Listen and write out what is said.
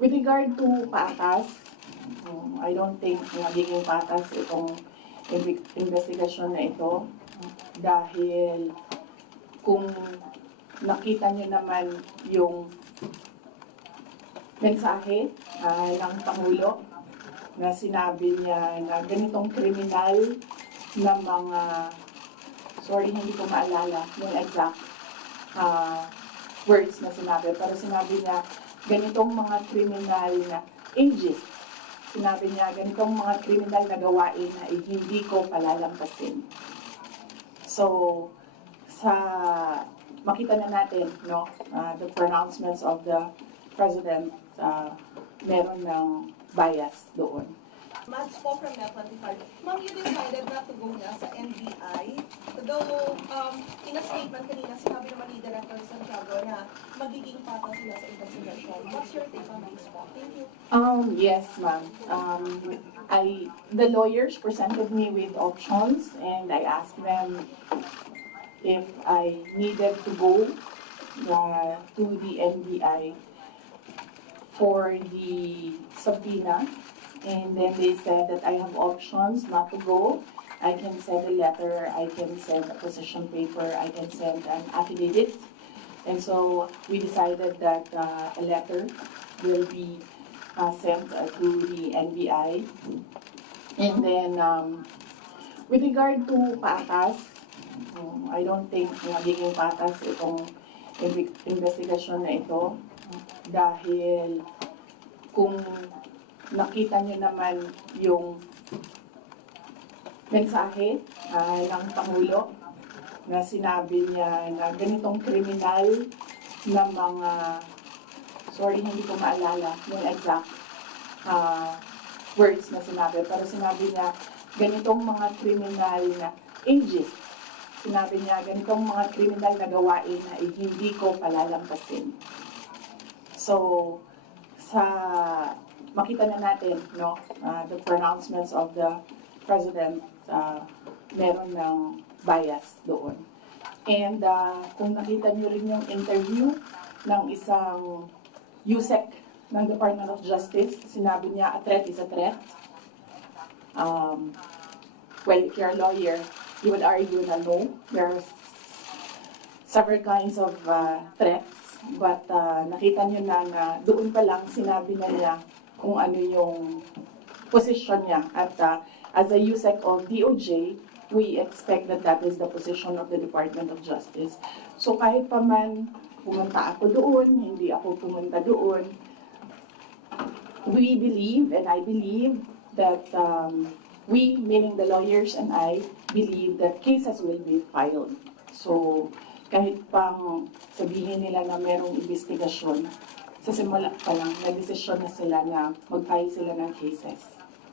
With regard to patas, I don't think magiging patas itong investigasyon na ito dahil kung nakita nyo naman yung mensahe ng Pangulo na sinabi niya na ganitong kriminal na mga, sorry hindi ko maalala yung exact words na sinabi, pero sinabi niya ganitong mga kriminal na ages. Sinabi niya ganitong mga kriminal na gawain na hindi ko palalampasin. So, makita na natin, no, the pronouncements of the President, meron ng bias doon. Mads po from Net25. Ma'am, you decided not to go nga sa NBI. Though, in a statement kanina, sinabi naman ni Director Santiago na magiging pata sila sa investigasyon. What's your take on this po? Thank you. Yes, ma'am. The lawyers presented me with options and I asked them if I needed to go to the NBI for the subpoena. And then they said that I have options not to go. I can send a letter, I can send a position paper, I can send an affidavit. And so we decided that a letter will be sent to the NBI. And then with regard to patas, I don't think magiging patas itong investigasyon na ito dahil kung nakita nyo naman yung mensahe ng Pangulo na sinabi niya na ganitong kriminal na mga, sorry hindi ko maalala yung exact words na sinabi, pero sinabi niya ganitong mga kriminal na ages. Sinabi niya ganitong mga kriminal na gawain na hindi ko palalampasin. So, makita na natin, no, the pronouncements of the President, meron ng bias doon. And kung nakita niyo rin yung interview ng isang USEC ng Department of Justice, sinabi niya, a threat is a threat. Well, if you're a lawyer, you would argue na no, there are several kinds of threats. But nakita niyo na doon pa lang sinabi na niya kung ano yung position niya. At as a USEC of DOJ, we expect that that is the position of the Department of Justice. So kahit pa man pumunta ako doon, hindi ako pumunta doon, we believe, and I believe, that we, meaning the lawyers and I, believe that cases will be filed. So kahit pang sabihin nila na merong investigasyon, sa simula pa lang, nag-desisyon na sila na mag-file sila ng cases.